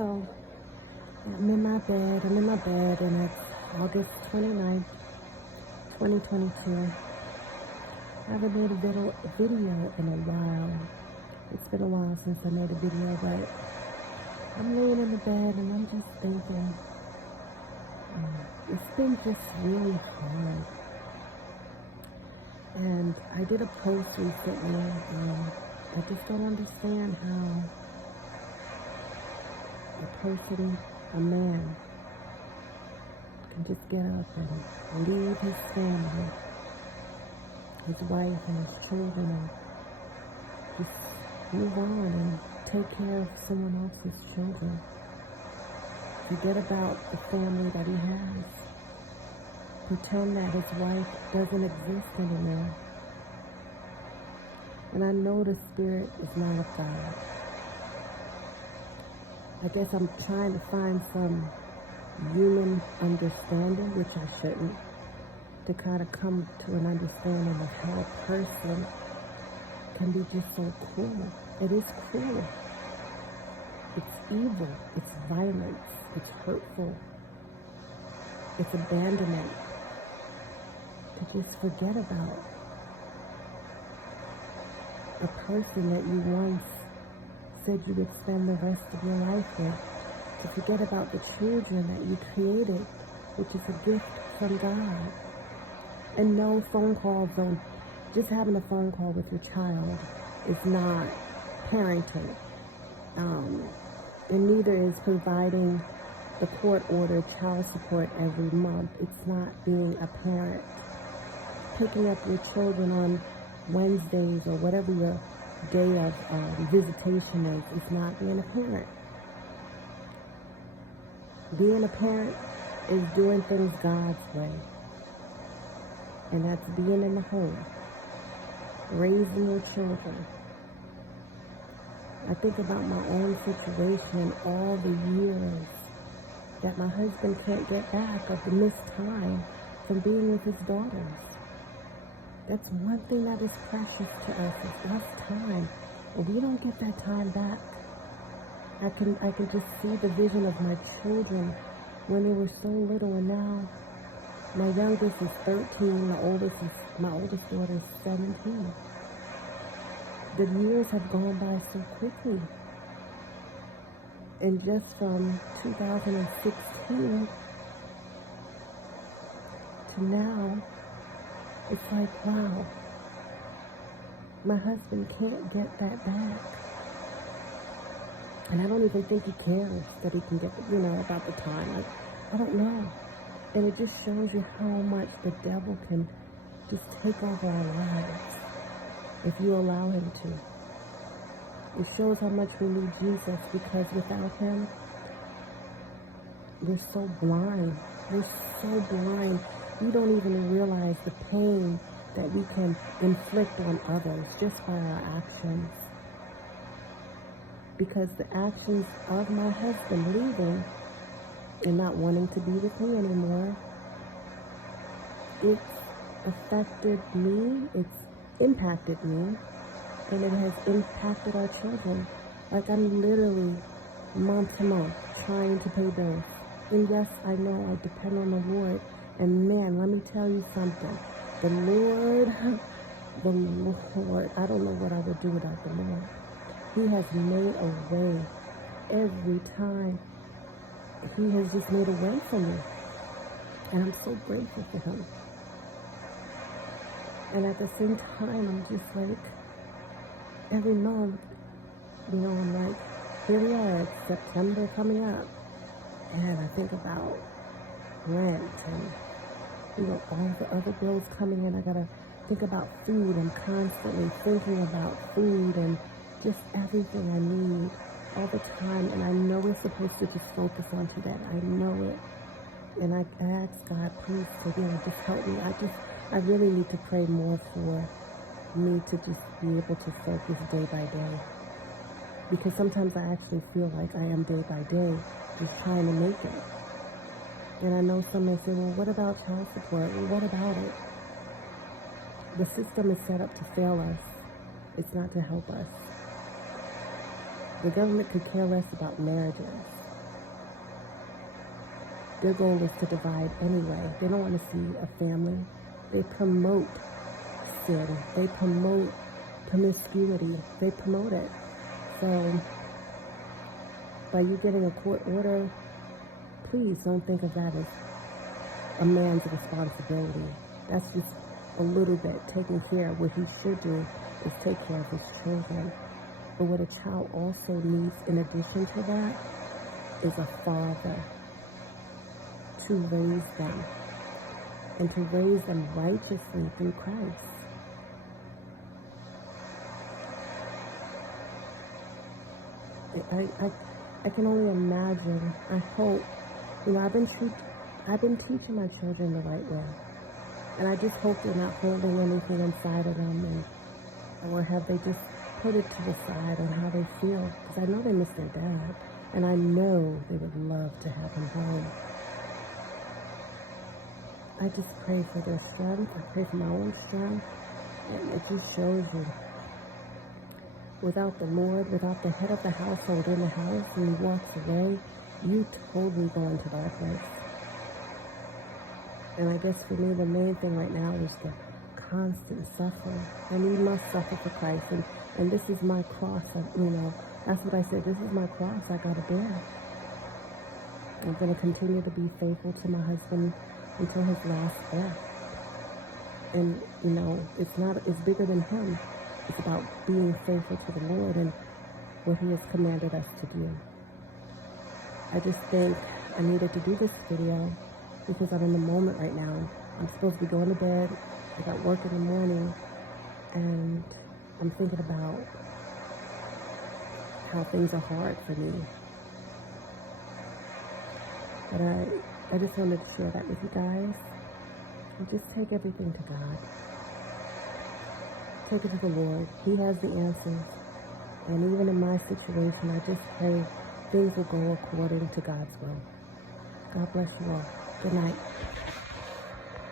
So I'm in my bed, and it's August 29th, 2022. I haven't made a video in a while. It's been a while since I made a video, but I'm laying in the bed and I'm just thinking, it's been just really hard. And I did a post recently, I just don't understand how a man, can just get up and leave his family, his wife and his children, and just move on and take care of someone else's children. Forget about the family that he has. Pretend that his wife doesn't exist anymore. And I know the spirit is not of God. I guess I'm trying to find some human understanding, which I shouldn't, to kind of come to an understanding of how a person can be just so cruel. It is cruel. It's evil. It's violence. It's hurtful. It's abandonment. To just forget about a person that you once said you would spend the rest of your life with. To forget about the children that you created, which is a gift from God. And no phone calls on, just having a phone call with your child is not parenting. And neither is providing the court-ordered child support every month. It's not being a parent. Picking up your children on Wednesdays or whatever your day of visitation is not being a parent. Being a parent is doing things God's way. And that's being in the home, raising your children. I think about my own situation, all the years that my husband can't get back of the missed time from being with his daughters. That's one thing that is precious to us, is us time. And we don't get that time back. I can just see the vision of my children when they were so little, and now my youngest is 13, my oldest daughter is 17. The years have gone by so quickly. And just from 2016 to now, it's like, wow, my husband can't get that back. And I don't even think he cares that he can get, about the time. I don't know. And it just shows you how much the devil can just take over our lives if you allow him to. It shows how much we need Jesus, because without him, we're so blind. We're so blind. We don't even realize the pain that we can inflict on others just by our actions. Because the actions of my husband leaving and not wanting to be with me anymore, it's affected me, it's impacted me, and it has impacted our children. Like, I'm literally month to month trying to pay bills. And yes, I know I depend on the Lord. And man, let me tell you something. The Lord, I don't know what I would do without the Lord. He has made a way every time. He has just made a way for me. And I'm so grateful for him. And at the same time, I'm just like, every month, I'm like, here we are, it's September coming up. And I think about rent and, all the other bills coming in. I gotta think about food. I'm constantly thinking about food and just everything I need all the time. And I know we're supposed to just focus onto that. I know it. And I ask God, please, to just help me. I really need to pray more for me to just be able to focus day by day. Because sometimes I actually feel like I am day by day just trying to make it. And I know some may say, well, what about child support? Well, what about it? The system is set up to fail us. It's not to help us. The government could care less about marriages. Their goal is to divide anyway. They don't want to see a family. They promote sin. They promote promiscuity. They promote it. So by you getting a court order, please don't think of that as a man's responsibility. That's just a little bit taking care. What he should do is take care of his children. But what a child also needs in addition to that is a father to raise them and to raise them righteously through Christ. I can only imagine. I hope, I've been teaching my children the right way, and I just hope they're not holding anything inside of them, or have they just put it to the side on how they feel, because I know they miss their dad, and I know they would love to have him home. I just pray for their strength. I pray for my own strength, and it just shows you. Without the Lord, without the head of the household in the house, and he walks away, you totally go into darkness. And I guess for me, the main thing right now is the constant suffering. And we must suffer for Christ. And this is my cross. That's what I said. This is my cross I got to bear. I'm going to continue to be faithful to my husband until his last breath. And, it's bigger than him. It's about being faithful to the Lord and what he has commanded us to do. I just think I needed to do this video because I'm in the moment right now. I'm supposed to be going to bed. I got work in the morning, and I'm thinking about how things are hard for me. But I just wanted to share that with you guys. And just take everything to God. Take it to the Lord. He has the answers. And even in my situation, I just pray things will go according to God's will. God bless you all. Good night.